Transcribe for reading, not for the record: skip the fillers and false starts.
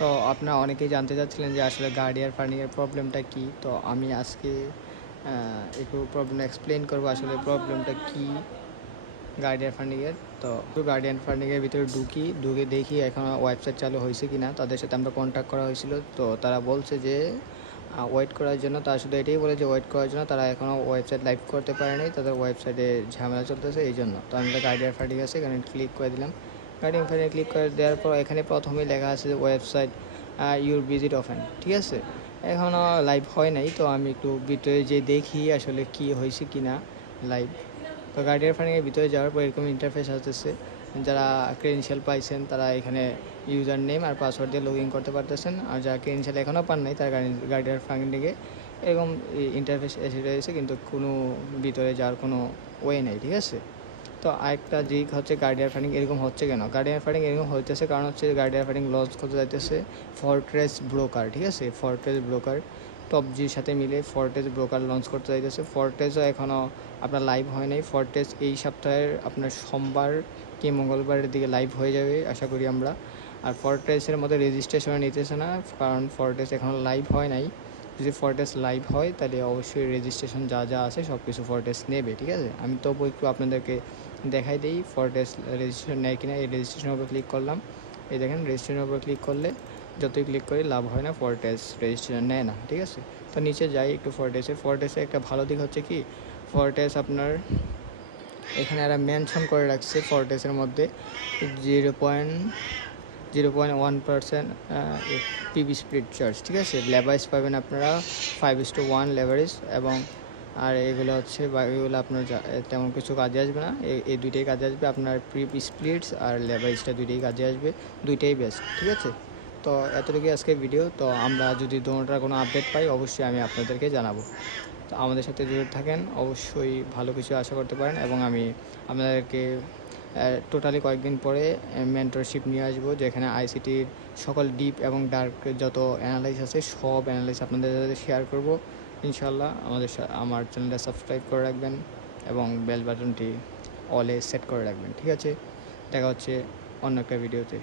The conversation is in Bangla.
তো আপনারা অনেকেই জানতে চাচ্ছিলেন যে আসলে গার্ডিয়ান ফান্ডিংয়ের প্রবলেমটা কী। তো আমি আজকে একটু প্রবলেমটা এক্সপ্লেন করবো আসলে প্রবলেমটা কী গার্ডিয়ান ফান্ডিংয়ের। তো গার্ডিয়ান ফান্ডিংয়ের ভিতরে ঢুকে দেখি এখনও ওয়েবসাইট চালু হয়েছে কি না। তাদের সাথে আমরা কন্ট্যাক্ট করা হয়েছিল, তো তারা বলছে যে ওয়েট করার জন্য। তারা শুধু এটাই বলে যে ওয়েট করার জন্য, তারা এখনও ওয়েবসাইট লাইভ করতে পারেনি, তাদের ওয়েবসাইটে ঝামেলা চলতেছে এই জন্য। তো আমি গার্ডিয়ান ফান্ডিং আছে এখানে ক্লিক করে দিলাম। গার্ডিয়ান ফান্ডিং ক্লিক করে দেওয়ার পর এখানে প্রথমেই লেখা আছে যে ওয়েবসাইট ইউর ভিজিট অফেন, ঠিক আছে। এখনও লাইভ হয় নাই, তো আমি একটু ভিতরে যে দেখি আসলে কি হয়েছে কি না লাইভ। তো গার্ডিয়ান ফান্ডিংয়ের ভিতরে যাওয়ার পর এরকম ইন্টারফেস আসতেছে। যারা ক্রেডেনশিয়াল পাইছেন তারা এখানে ইউজার নেম আর পাসওয়ার্ড দিয়ে লগ ইন করতে পারতেছেন, আর যারা ক্রেডেনশিয়াল এখনও পান নাই তারা গার্ডিয়ান ফান্ডিংয়ে এরকম ইন্টারফেস এসে রয়েছে, কিন্তু কোনো ভিতরে যাওয়ার কোনো ওয়ে নেই, ঠিক আছে। তো আরেকটা দিক হচ্ছে গার্ডিয়ান ফান্ডিং এরকম হচ্ছে কেন। গার্ডিয়ান ফান্ডিং এরকম হইতেছে কারণ হচ্ছে গার্ডিয়ান ফান্ডিং লঞ্চ করতে যাইতেছে ফরট্রেস ব্রোকার, ঠিক আছে। ফরট্রেস ব্রোকার টপজির সাথে মিলে ফরট্রেস ব্রোকার লঞ্চ করতে যাইতেছে। ফরট্রেসও এখনও আপনার লাইভ হয় নাই। ফরট্রেস এই সপ্তাহের আপনার সোমবার কি মঙ্গলবারের দিকে লাইভ হয়ে যাবে আশা করি আমরা। আর ফরট্রেসের মধ্যে রেজিস্ট্রেশন নিতেছে না, কারণ ফরট্রেস এখনও লাইভ হয় নাই। যদি ফরট্রেস লাইভ হয় তাহলে অবশ্যই রেজিস্ট্রেশন যা যা আছে সব কিছু ফরট্রেস নেবে, ঠিক আছে। আমি তবু একটু আপনাদেরকে দেখাই দিই ফরট্রেস রেজিস্ট্রেশন নেয় কিনা। এই রেজিস্ট্রেশনের উপর ক্লিক করলাম। এই দেখেন রেজিস্ট্রেশনের উপর ক্লিক করলে যতই ক্লিক করি লাভ হয় না, ফরট্রেস রেজিস্ট্রেশন নেয় না, ঠিক আছে। তো নিচে যাই একটু ফরট্রেসে একটা ভালো দিক হচ্ছে কি, ফরট্রেস আপনার এখানে এরা মেনশন করে রাখছে ফরট্রেসের মধ্যে 0.01% পিবি স্প্লিট চার্জ, ঠিক আছে। লেভারেজ পাবেন আপনারা 5:1 লেভারেজ, এবং আর এগুলো হচ্ছে বা এগুলো আপনার তেমন কিছু কাজে আসবে না। এই দুইটাই কাজে আসবে আপনার পিবি স্প্লিটস আর লেভারেজটা, দুইটাই কাজে আসবে, দুইটাই বেস্ট, ঠিক আছে। তো এতটুকুই আজকে ভিডিও। তো আমরা যদি দোনোটার কোনো আপডেট পাই অবশ্যই আমি আপনাদেরকে জানাবো। তো আমাদের সাথে জড়িত থাকেন, অবশ্যই ভালো কিছু আশা করতে পারেন, এবং আমি আপনাদেরকে টোটালি কয়েকদিন পরে মেন্টরশিপ নিয়ে আসবো, যেখানে আইসিটির সকল ডিপ এবং ডার্ক যত অ্যানালাইস আছে সব অ্যানালাইস আপনাদের সাথে শেয়ার করব ইনশাল্লাহ। আমার চ্যানেলটা সাবস্ক্রাইব করে রাখবেন এবং বেল বাটনটি অলে সেট করে রাখবেন, ঠিক আছে। দেখা হচ্ছে অন্য একটা ভিডিওতে।